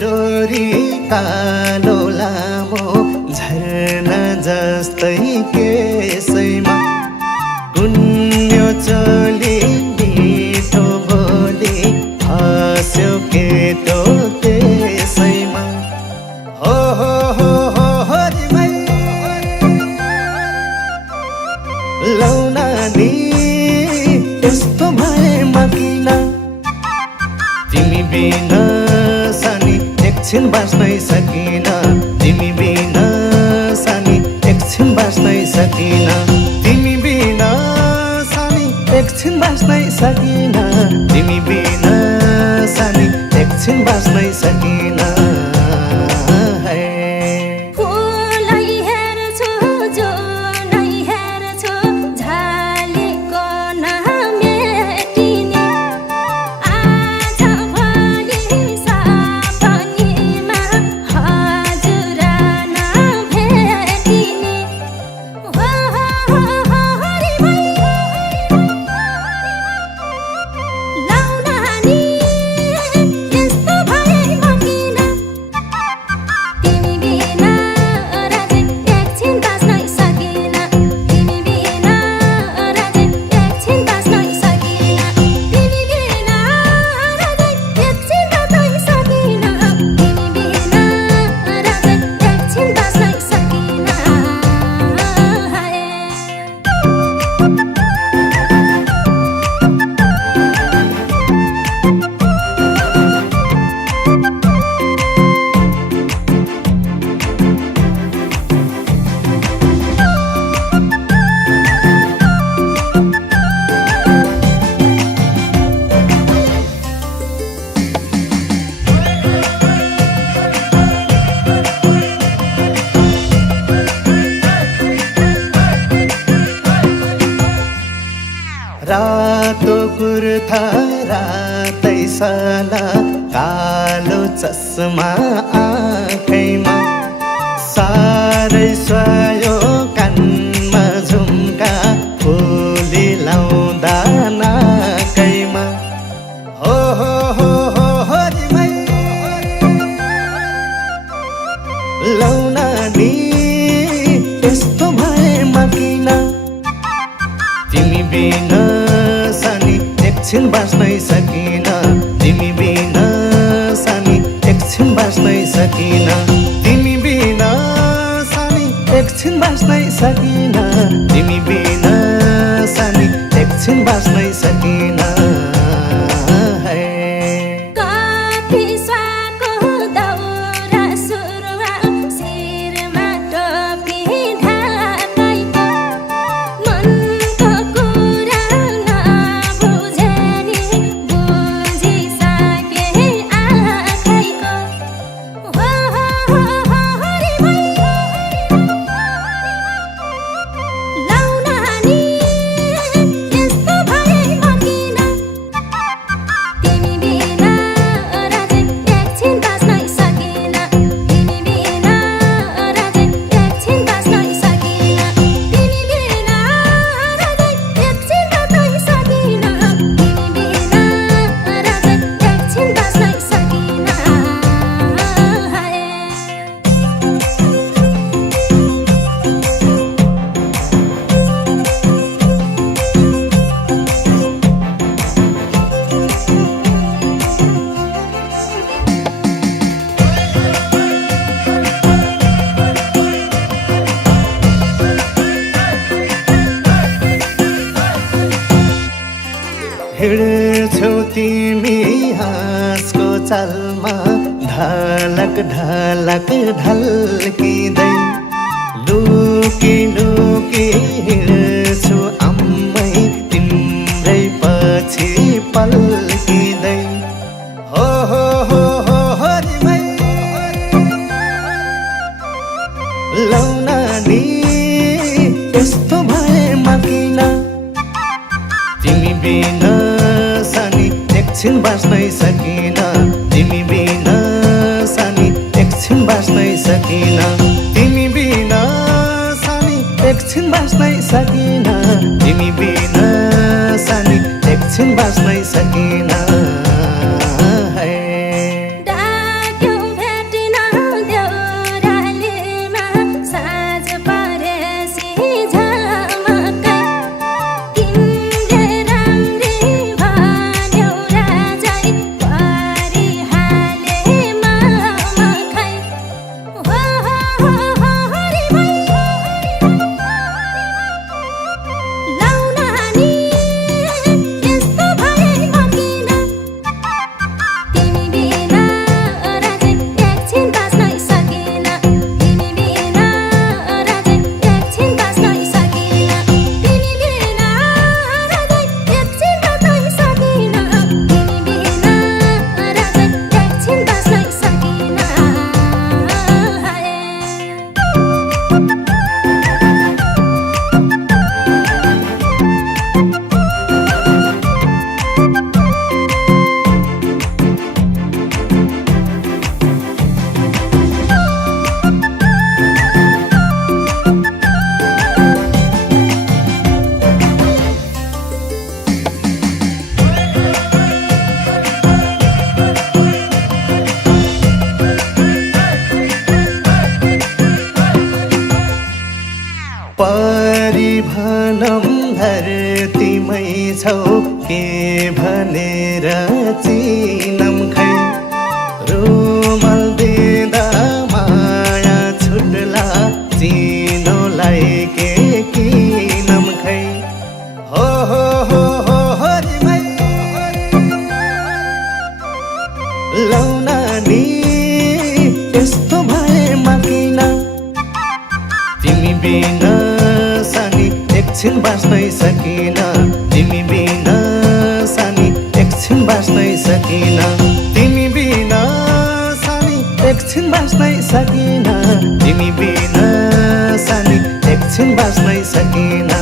डोरी कालो लामो झरना जस्तै केसैमा गुन्यो चोली मिठो बोली हस्यो केटो त्यसैमा हो हरिमै लौना नि यस्तो भएमा किन तिमी बिना सानी एकछिन बाँच्नै सकिन तिमी बिना सानी एकछिन बाँच्नै सकिन तिमी बिना सानी एकछिन बाँच्नै सकिन तिमी बिना सानी एकछिन बाँच्नै सकिन रातो कुर्ता रातै साला कालो चस्मा आँखैमा सारै स्वायो कानमा झुम्का फुली लाउँदा नाकैमा हो हरिमै लौना नि यस्तो भएमा किन तिमी बिना सानी एकछिन बाँच्नै सकिन तिमी बिना सानी एकछिन बाँच्नै सकिन तिमी बिना सानी एकछिन बाँच्नै सकिन तिमी बिना सानी एकछिन बाँच्नै सकिन हिँड्छौ तिमी हाँसको चालमा ढलक ढलक ढल्किँदै लुकी लुकी हिँड्छु अम्मै तिम्रै पछि पल्किँदै हो हरिमै लौना नि यस्तो भएमा किन तिमी बिना सानी एकछिन बाँच्नै सकिन तिमी बिना सानी एकछिन बाँच्नै सकिन तिमी बिना सानी एकछिन बाँच्नै सकिन तिमी बिना सानी एकछिन बाँच्नै सकिन डाक्यौ एकछिन बाँच्नै सकिन तिमी बिना सानी एकछिन बाँच्नै सकिन तिमी बिना सानी एकछिन बाँच्नै सकिन तिमी बिना सानी एकछिन बाँच्नै सकिन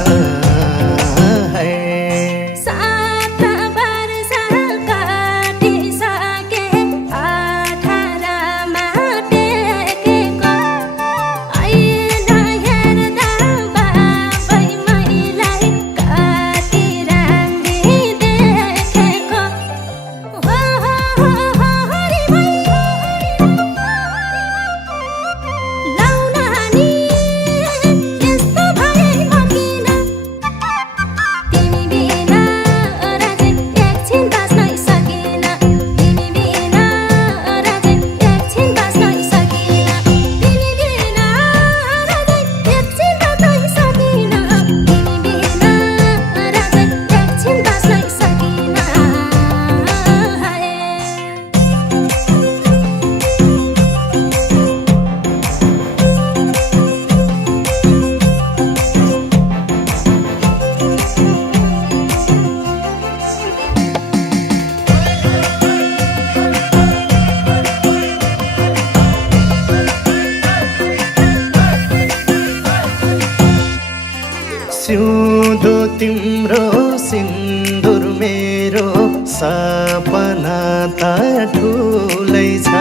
सिउँदो तिम्रो सिन्दुर मेरो सपना त ठुलै छ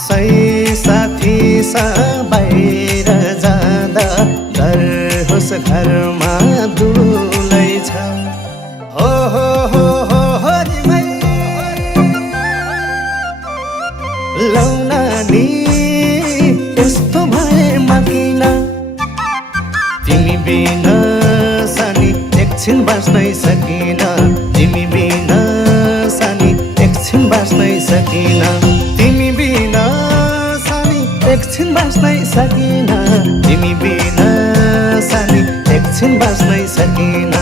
सही साथी सा बाहिर जाँदा डर होस् घरमा दुलै छ हो लौना नि यस्तो भएमा किन तिमी बिना सानी एकछिन बाँच्नै सकिन तिमी बिना सानी एकछिन बाँच्नै सकिन तिमी बिना सानी एकछिन बाँच्नै सकिन तिमी बिना सानी एकछिन बाँच्नै सकिन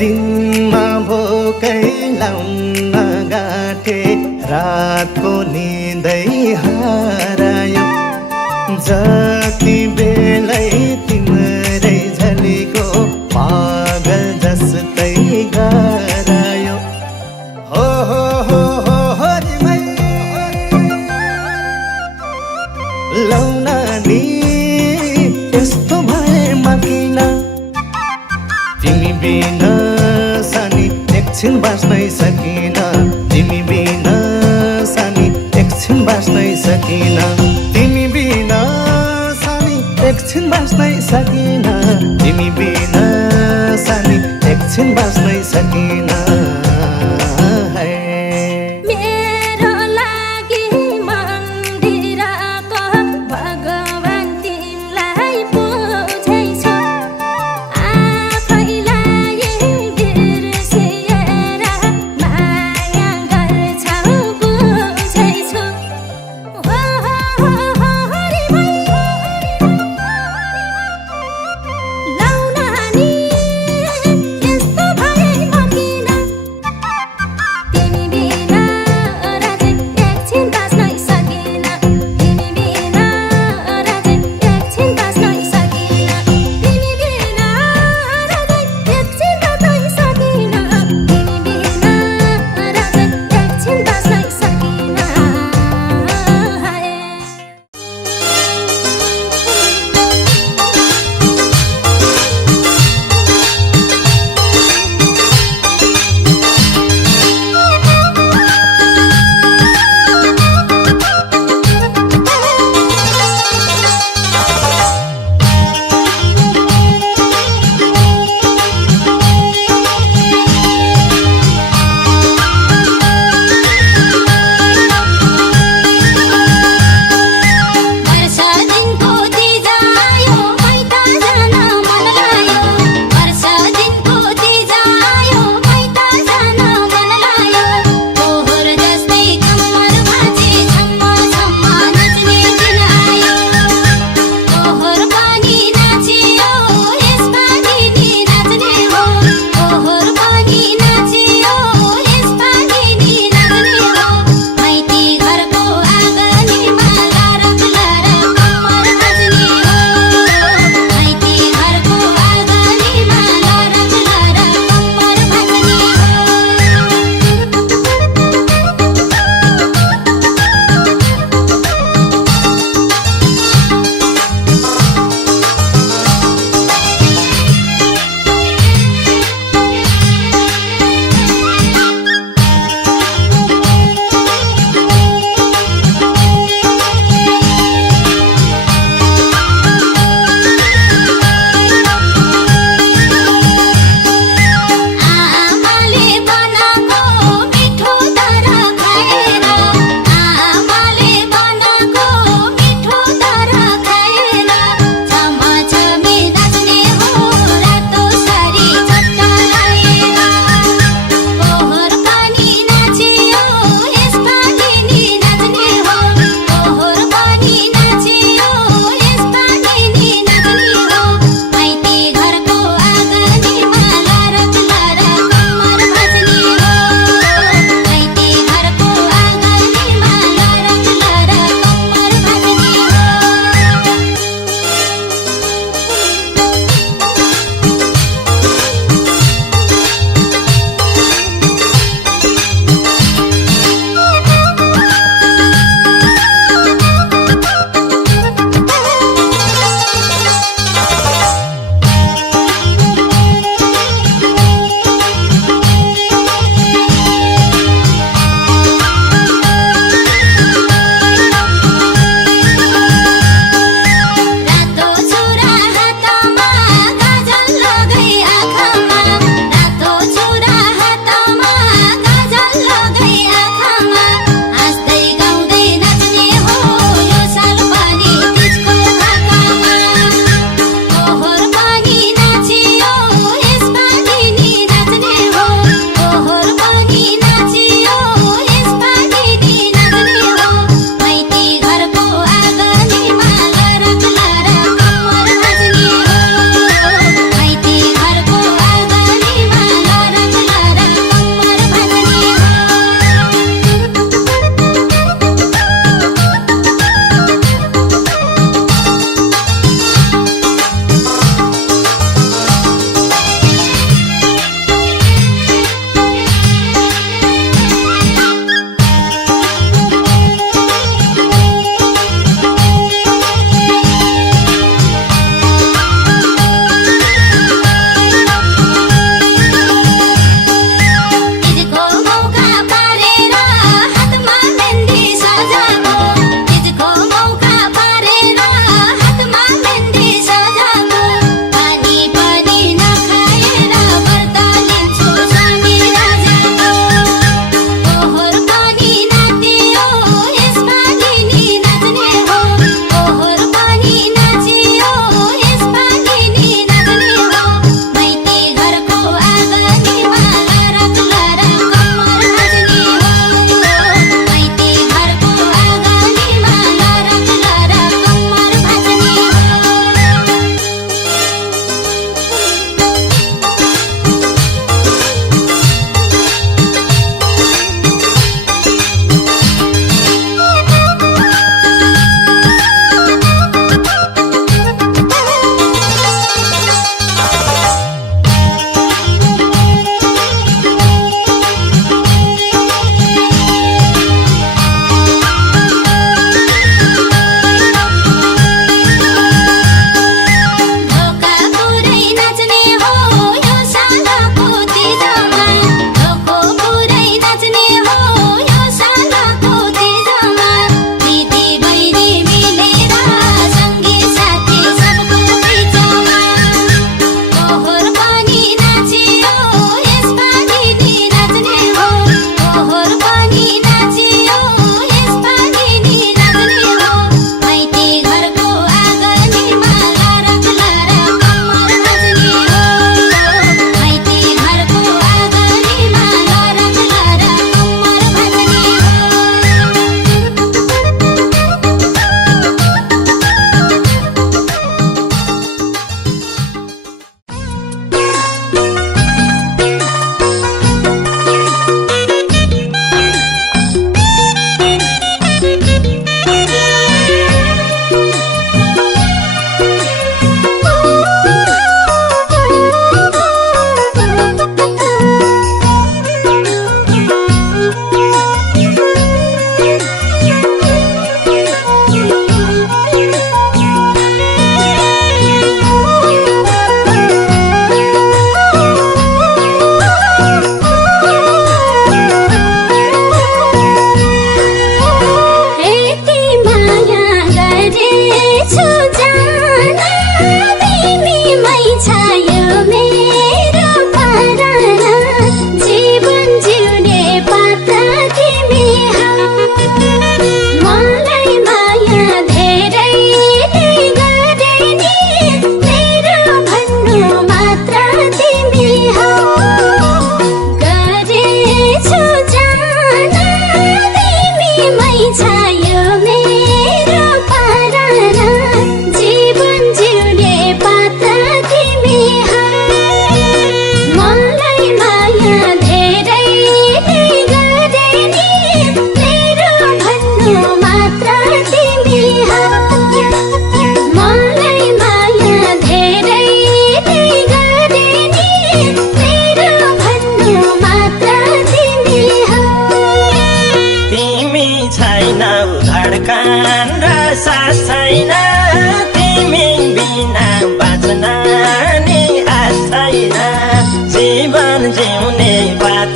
दिनमा भोकै लाउन गाँठे रातको निदै हरायो जति बेलै तिम्रै झलीको पागल जस्तै गरायो हो लौना नि यस्तो भएमा किन तिमी बिना सानी एकछिन बाँच्नै सकिन तिमी बिना सानी एकछिन बाँच्नै सकिन तिमी बिना सानी एकछिन बाँच्नै सकिन तिमी बिना सानी एकछिन बाँच्नै सकिन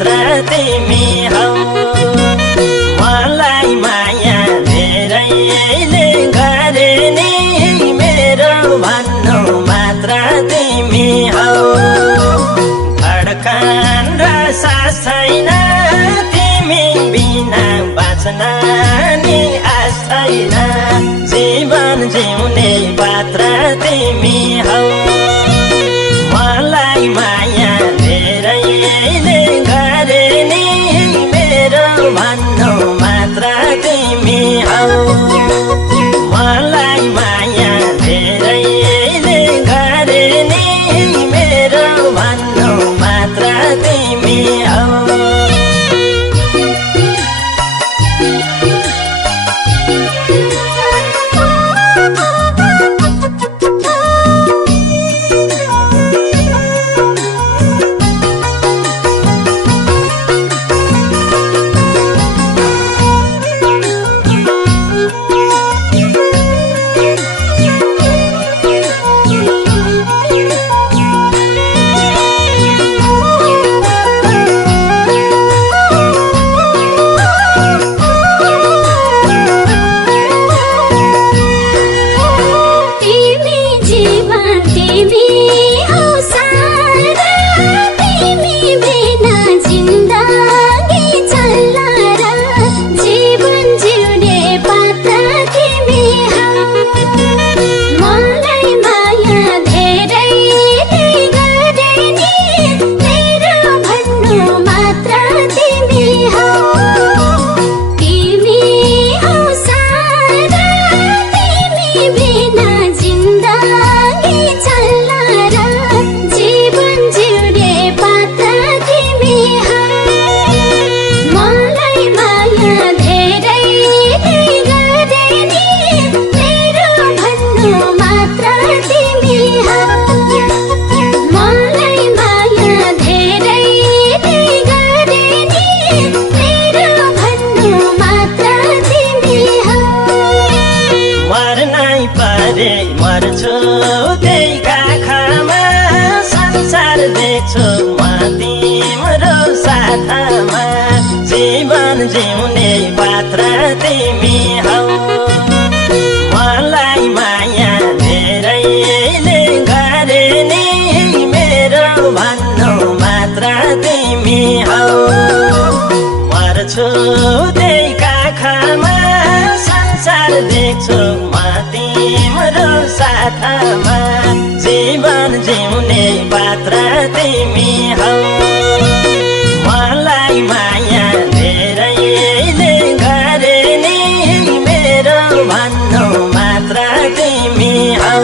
मात्र तिमी हौ मलाई माया धेरैले गरे नि मेरो भन्नु मात्र तिमी हौ धड्कन र सास छैन तिमी बिना बाँच्न नि आश छैन जीवन जिउने पात्र तिमी हौ मलाई माया धेरैले गरे नि मेरो भन्नु मात्र तिमी हौ मलाई माया धेरैले गरे नि मेरो भन्नु मात्र तिमी हौ मर्छु त्यही काखमा संसार देख्छु म तिम्रो साथमा जीवन जिउने पात्र तिमी हौ मलाई माया धेरैले गरे नि मेरो भन्नु मात्र तिमी हौ मर्छु त्यही काखमा संसार देख्छु म तिम्रो साथमा जीवन जिउने पात्र तिमी हौ मलाई माया धेरैले गरे नि मेरो भन्नु मात्र तिमी हौ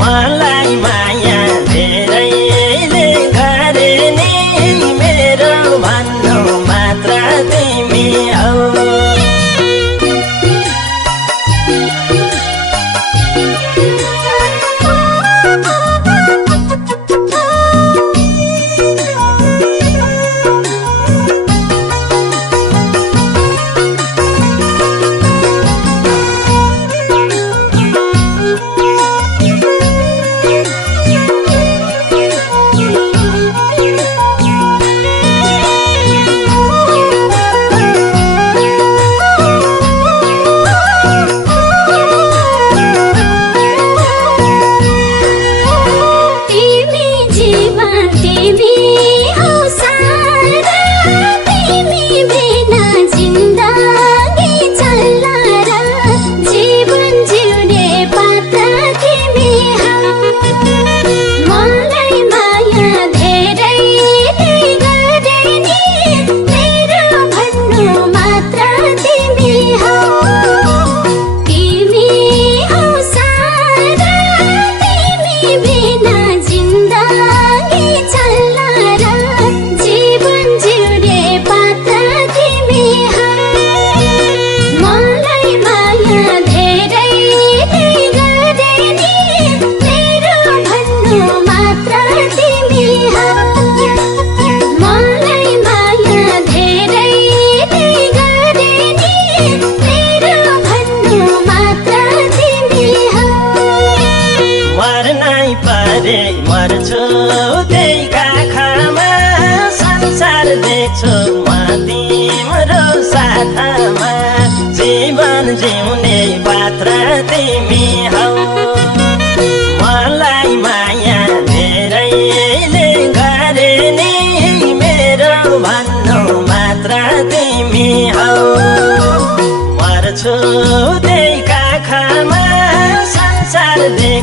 मलाई माया धेरैले गरे नि मेरो भन्नु मात्र तिमी हौ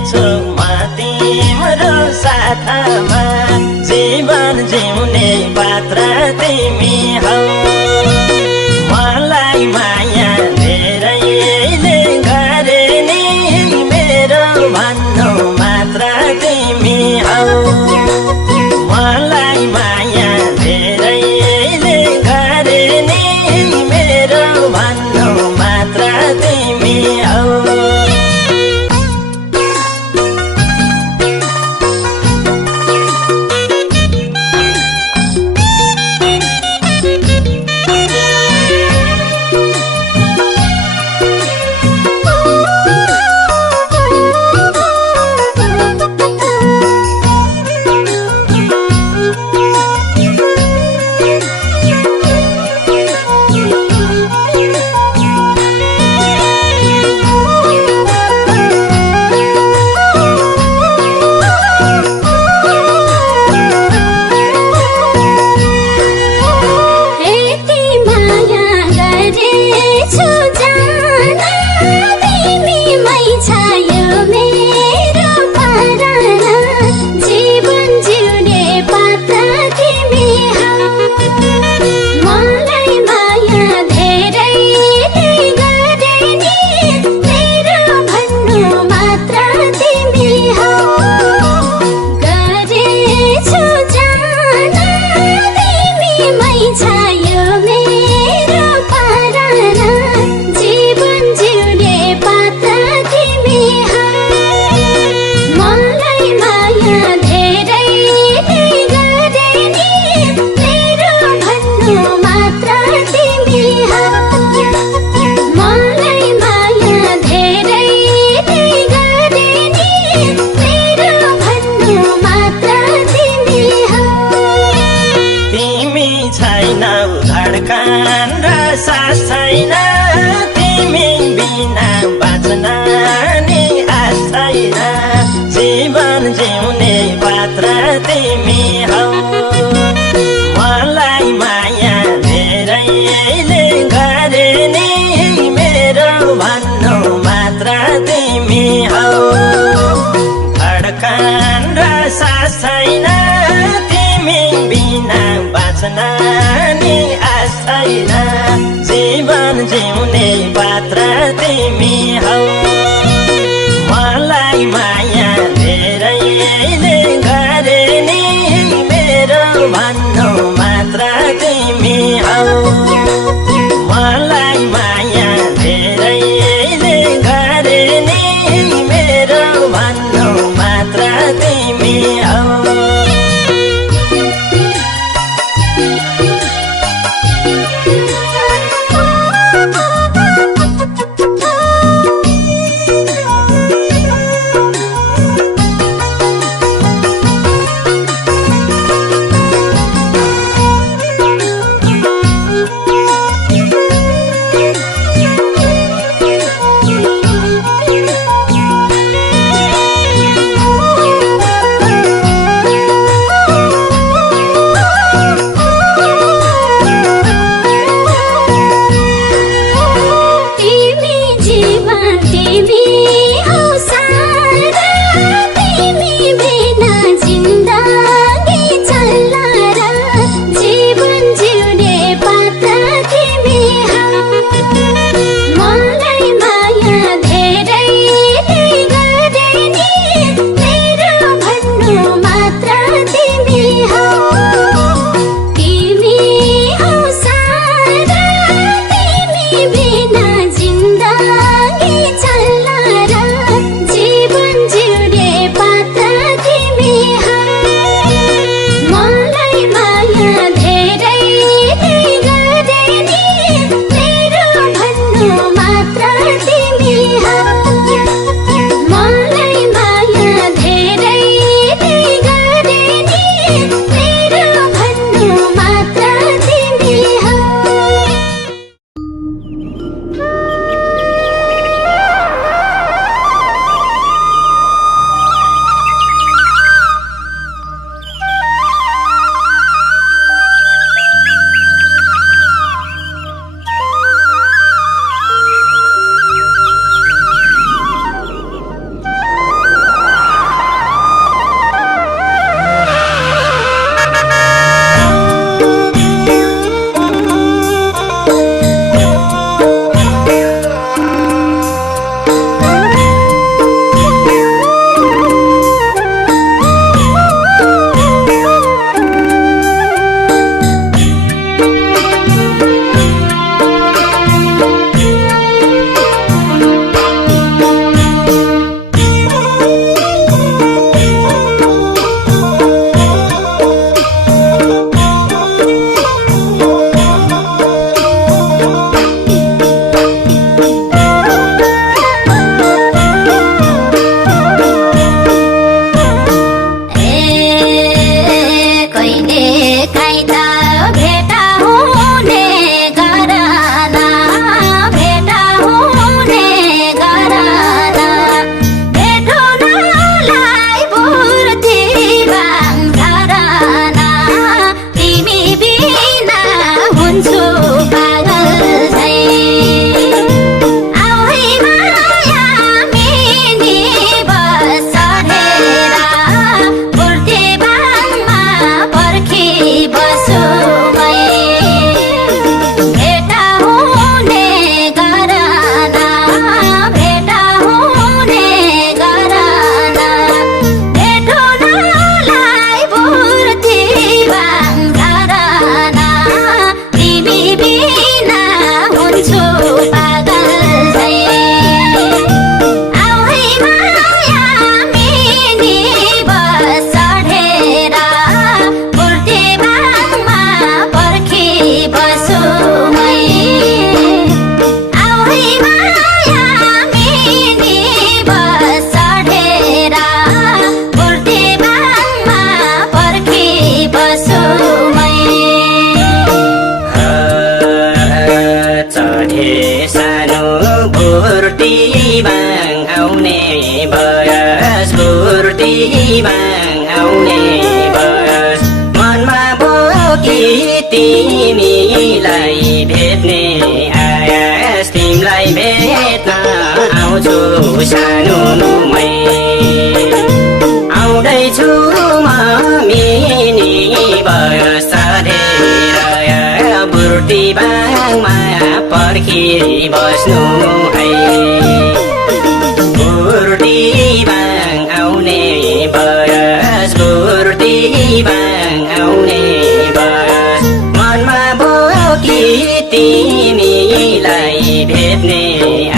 छु म तिम्रो साथमा जीवन जिउने पात्र तिमी हौ मलाई माया धेरैले गरे नि मेरो भन्नु मात्र तिमी हौ मलाई माया धेरैले गरे नि मेरो भन्नु मात्र तिमी हौ धडकन र सास छैन तिमी बिना बाँच्न नि आश छैन जीवन जिउने पात्र तिमी हौ मलाई माया धेरैले गरे नि मेरो भन्नु मात्र तिमी हौ धडकन र सास छैन तिमी बिना बाँच्न नि आश छैन जीवन जिउने पात्र तिमी हौ मलाई माया धेरैले गरे नि मेरो भन्नु मात्र तिमी हौ मलाई माया धेरैले गरे नि मेरो भन्नु मात्र तिमी हौ तिमीलाई भेट्ने आयास तिमीलाई भेट्न आउँछु सानोमै आउँदैछु म मिनी बस चढेर बुर्ती बाङमा पर्खी बस्नु है बुर्ती बाङ आउने बस बुर्ती बाङ आउने बस मनमा बोकी तिमीलाई भेट्ने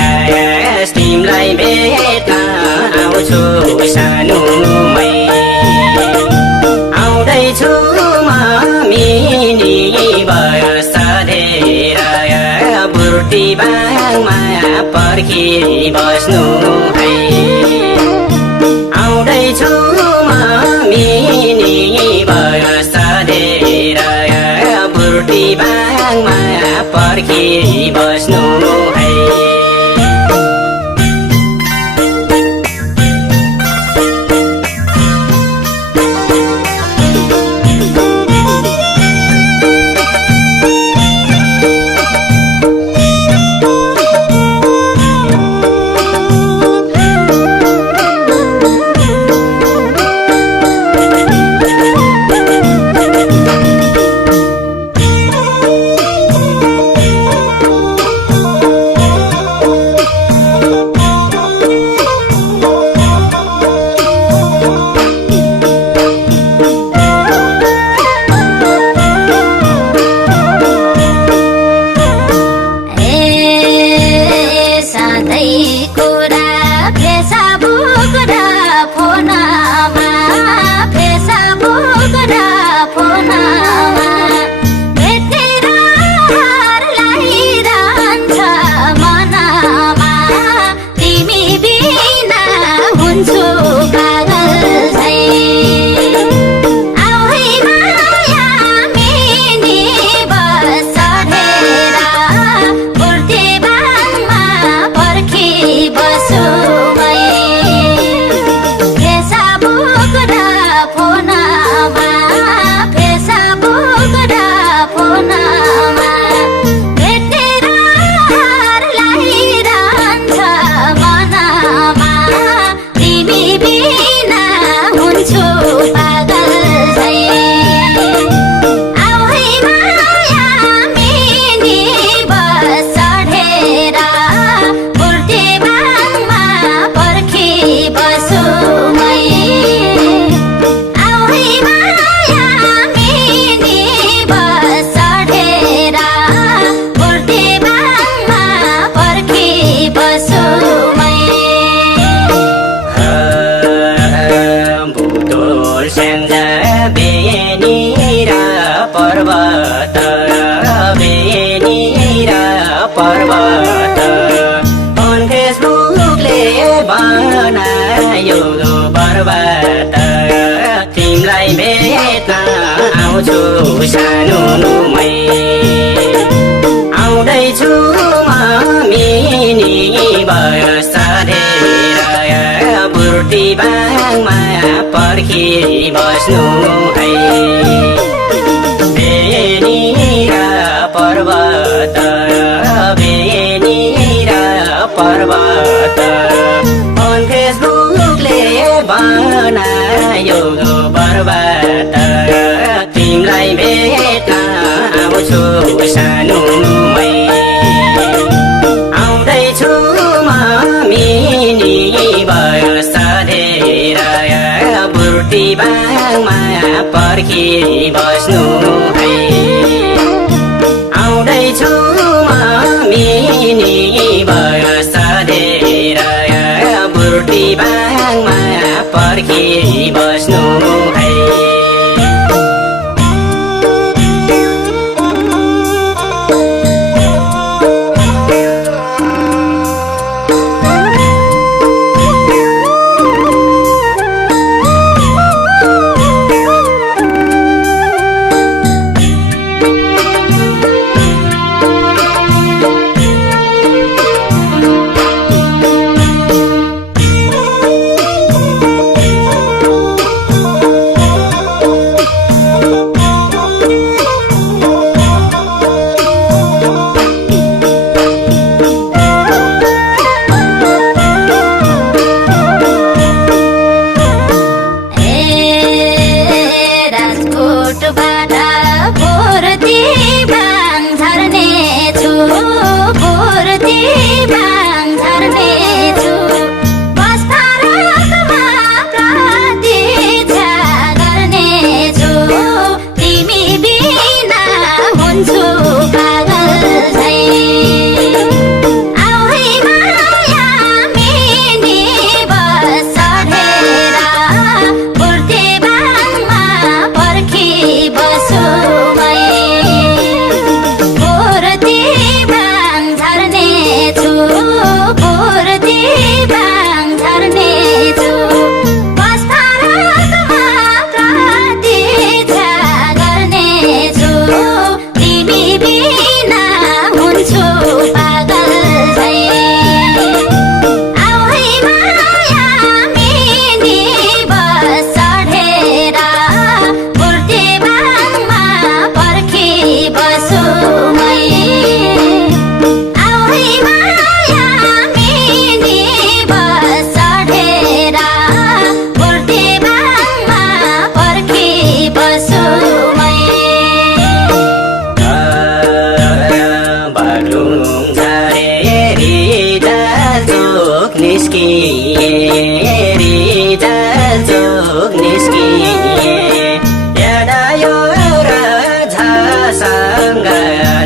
आयास तिमीलाई भेट्न आउँछु सानोमै आउँदैछु म मिनी बस चढेर बुर्ती बाङमा पर्खी बस्नु है आउँदैछु म मिनी बस चढेर बुर्ती बाङमा पर्खी बस्नु है पर्वत on फेसबुकले बनायो पर्वत तिमीलाई भेट्न आउँछु सानोमै आउँदैछु म मिनी बस चढेर बुर्ती बाङमा पर्खी बस्नु है पर्वत पर्वत on फेसबुकले बनायो पर्वत तिमीलाई भेट्न आउँछु सानोमै आउँदैछु म मिनी बस चढेर बुर्ती बाङमा पर्खी बस्नु है आउँदैछु म मिनी बस चढेर बुर्ती बाङमा पर्खी बस्नु है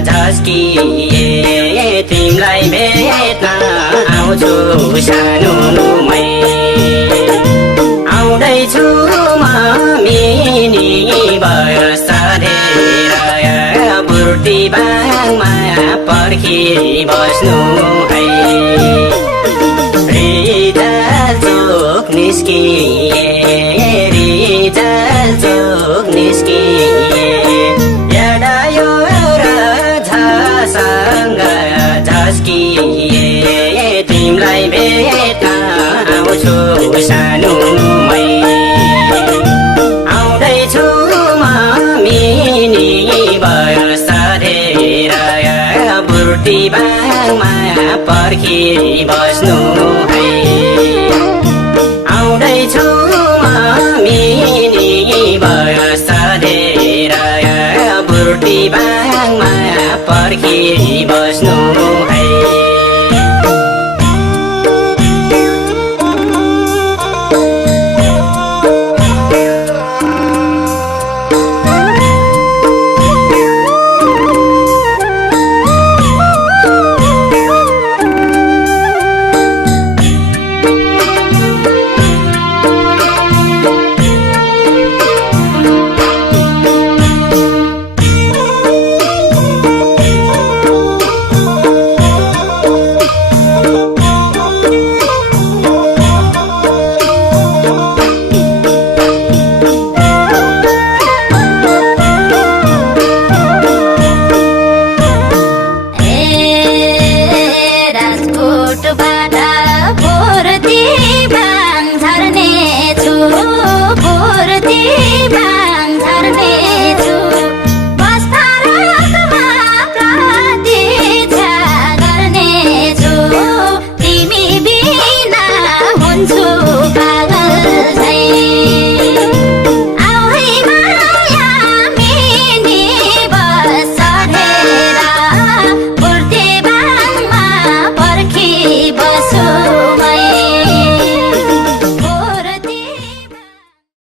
झस्किए तिमीलाई भेट्न आउँछु सानोमै आउँदैछु म मिनी बयस धेर बुर्ती बाङमा पर्खी बस्नु है रिजल चोक निस्किए रिजल चोक निस्किए एउटा यो र झसँग झस्किए तिमीलाई भेट्न आउँछु सानोमै आउँदैछु म मिनी बयस धेर बुर्ती बाङमा पर्खी बस्नु है आउँदैछु म मिनी बयस धेर बुर्ती बाङमा पर्खी बस्नु